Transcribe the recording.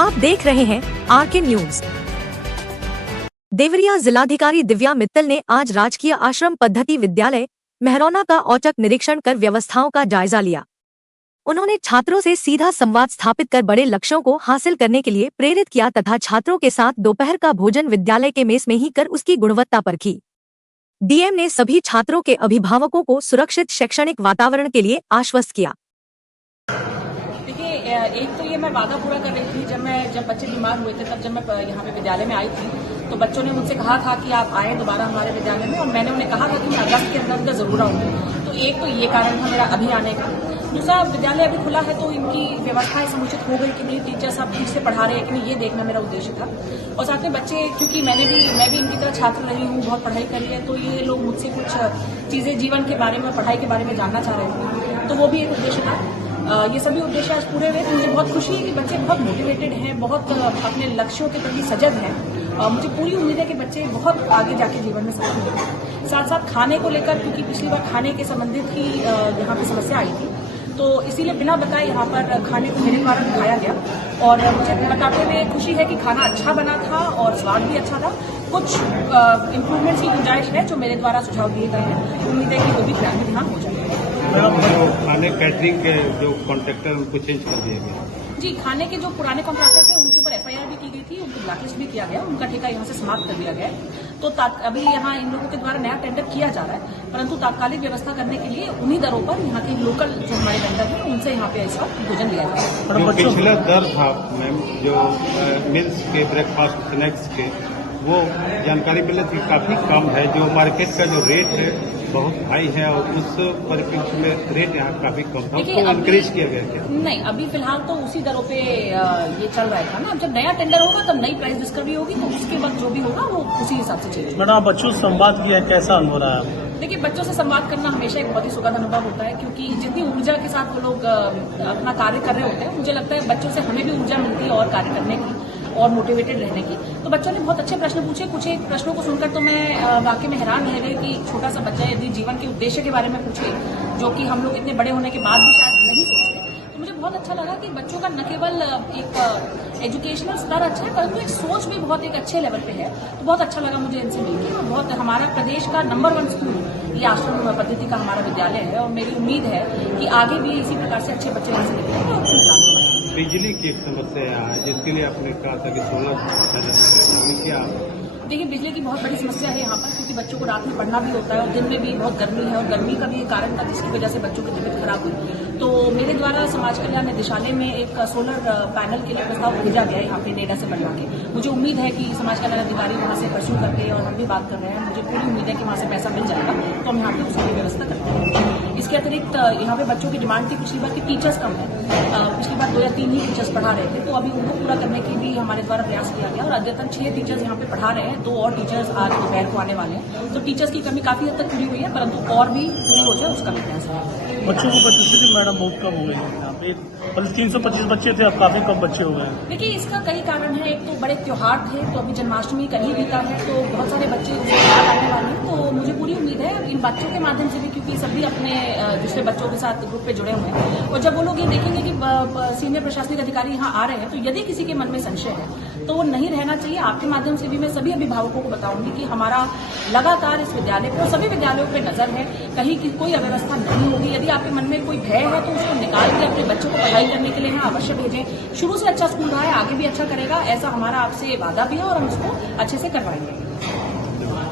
आप देख रहे हैं आरके न्यूज। देवरिया जिलाधिकारी दिव्या मित्तल ने आज राजकीय आश्रम पद्धति विद्यालय मेहरौना का औचक निरीक्षण कर व्यवस्थाओं का जायजा लिया। उन्होंने छात्रों से सीधा संवाद स्थापित कर बड़े लक्ष्यों को हासिल करने के लिए प्रेरित किया तथा छात्रों के साथ दोपहर का भोजन विद्यालय के मेस में ही कर उसकी गुणवत्ता परखी। डीएम ने सभी छात्रों के अभिभावकों को सुरक्षित शैक्षणिक वातावरण के लिए आश्वस्त किया। एक तो ये मैं वादा पूरा कर रही थी, जब बच्चे बीमार हुए थे तब जब मैं यहाँ पे विद्यालय में आई थी तो बच्चों ने मुझसे कहा था कि आप आए दोबारा हमारे विद्यालय में, और मैंने उन्हें कहा था कि मैं अगस्त के अंदर जरूर आऊंगी। तो एक तो ये कारण था मेरा अभी आने का। दूसरा, विद्यालय अभी खुला है तो इनकी व्यवस्थाएं समुचित हो गई कि नहीं, टीचर्स अब ठीक से पढ़ा रहे हैं कि नहीं, ये देखना मेरा उद्देश्य था। और साथ में बच्चे, क्योंकि मैं भी इनकी तरह छात्र रही हूँ, बहुत पढ़ाई करी है, तो ये लोग मुझसे कुछ चीजें जीवन के बारे में, पढ़ाई के बारे में जानना चाह रहे थे, तो वो भी एक उद्देश्य था। ये सभी उद्देश्य आज पूरे हुए। मुझे बहुत खुशी है कि बच्चे बहुत मोटिवेटेड हैं, बहुत अपने लक्ष्यों के प्रति सजग हैं। मुझे पूरी उम्मीद है कि बच्चे बहुत आगे जाके जीवन में सफल होंगे। साथ साथ खाने को लेकर, क्योंकि पिछली बार खाने के संबंधित ही यहाँ पे समस्या आई थी, तो इसीलिए बिना बताए यहाँ पर खाने को मेरे द्वारा दिखाया गया और मुझे बताते हुए खुशी है कि खाना अच्छा बना था और स्वाद भी अच्छा था। कुछ इम्प्रूवमेंट्स की गुंजाइश है जो मेरे द्वारा सुझाव दिए गए हैं, उम्मीद है कि वो भी ध्यान हो जाएगा। खाने कैटरिंग के जो कॉन्ट्रैक्टर उनको चेंज कर दिया गया जी। खाने के जो पुराने कॉन्ट्रैक्टर थे उनके ऊपर एफआईआर भी की गई थी, उनको ब्लैकलिस्ट भी किया गया, उनका ठेका यहाँ से समाप्त कर दिया गया। तो अभी यहाँ इन लोगों के द्वारा नया टेंडर किया जा रहा है, परंतु तात्कालिक व्यवस्था करने के लिए उन्हीं दरों पर यहाँ के लोकल जो हमारे वेंडर हैं उनसे यहाँ पे इस वक्त भोजन दिया जा रहा है। पिछला दर था मैम, जो मिल्स के ब्रेकफास्ट स्नैक्स के, वो जानकारी मिली थी काफी कम है। जो मार्केट का जो रेट है बहुत हाई है और उस परिप्रेक्ष्य में रेट यहाँ काफी कम था, उसको इंक्रीज किया गया क्या? नहीं, अभी फिलहाल तो उसी दरों पे ये चल रहा था ना। जब नया टेंडर होगा तब नई प्राइस डिस्कवरी होगी, तो उसके बाद जो भी होगा वो उसी हिसाब से चलेगा। मैडम, बच्चों से संवाद किया, कैसा अनुभव रहा है? देखिए, बच्चों से संवाद करना हमेशा एक बहुत ही सुखद अनुभव होता है, क्योंकि जितनी ऊर्जा के साथ वो लोग अपना कार्य कर रहे होते हैं, मुझे लगता है बच्चों से हमें भी ऊर्जा मिलती है और कार्य करने की और मोटिवेटेड रहने की। तो बच्चों ने बहुत अच्छे प्रश्न पूछे। कुछ एक प्रश्नों को सुनकर तो मैं वाकई में हैरान रह गई कि छोटा सा बच्चा यदि जीवन के उद्देश्य के बारे में पूछे, जो कि हम लोग इतने बड़े होने के बाद भी शायद नहीं सोचते, तो मुझे बहुत अच्छा लगा कि बच्चों का न केवल एक एजुकेशनल स्तर अच्छा है, परंतु एक सोच भी बहुत एक अच्छे लेवल पे है। तो बहुत अच्छा लगा मुझे इनसे मिलकर, और बहुत हमारा प्रदेश का नंबर 1 स्कूल ये आश्रम पद्धति का हमारा विद्यालय है, और मेरी उम्मीद है कि आगे भी इसी प्रकार से अच्छे बच्चे इनसे निकलेंगे और बिजली की एक समस्या है जिसके लिए आपने कहा था कि 16 क्या? देखिए, बिजली की बहुत बड़ी समस्या है यहाँ पर, क्योंकि बच्चों को रात में पढ़ना भी होता है और दिन में भी बहुत गर्मी है, और गर्मी का भी एक कारण था जिसकी वजह से बच्चों की तबीयत खराब हुई। तो मेरे द्वारा समाज कल्याण निदेशालय में एक सोलर पैनल के लिए प्रस्ताव भेजा गया है यहाँ पे नेडा से बनवा के। मुझे उम्मीद है कि समाज कल्याण अधिकारी वहाँ से परस्यू करके, और हम भी बात कर रहे हैं, मुझे पूरी उम्मीद है कि वहाँ से पैसा मिल जाएगा, तो हम यहाँ पे उसकी व्यवस्था करते हैं। इसके अतिरिक्त यहाँ पे बच्चों की डिमांड थी पिछली बार की टीचर्स कम है। पिछली बार 2 या 3 ही टीचर्स पढ़ा रहे थे, तो अभी उनको पूरा करने की भी हमारे द्वारा प्रयास किया गया, और अद्यतन 6 टीचर्स यहाँ पे पढ़ा रहे हैं, 2 और टीचर्स आज दोपहर को आने वाले हैं। तो टीचर्स की कमी काफी हद तक पूरी हुई है, परंतु और भी पूरी हो जाए उसका भी प्रयास है। बच्चों को प्रतिशत मैडम बहुत कम हो गई है यहाँ पे, 325 बच्चे थे, अब काफी कम बच्चे हो गए। देखिए, इसका कई कारण है। एक तो बड़े त्योहार थे, तो अभी जन्माष्टमी कर ही बीता है, तो बहुत सारे बच्चे आने वाले हैं। तो मुझे पूरी उम्मीद है इन बच्चों के माध्यम से भी, क्योंकि सभी अपने दूसरे बच्चों के साथ ग्रुप पे जुड़े हुए हैं, और जब वो लोग ये देखेंगे कि सीनियर प्रशासनिक अधिकारी यहाँ आ रहे हैं, तो यदि किसी के मन में संशय है तो वो नहीं रहना चाहिए। आपके माध्यम से भी मैं सभी अभिभावकों को बताऊंगी कि हमारा लगातार इस विद्यालय पर, सभी विद्यालयों पर नजर है, कहीं की कोई अव्यवस्था नहीं होगी। यदि आपके मन में कोई भय है तो उसको निकाल के अपने बच्चों को पढ़ाई करने के लिए यहाँ अवश्य भेजें। शुरू से अच्छा स्कूल रहा है, आगे भी अच्छा करेगा, ऐसा हमारा आपसे वादा भी है, और हम उसको अच्छे से करवाएंगे।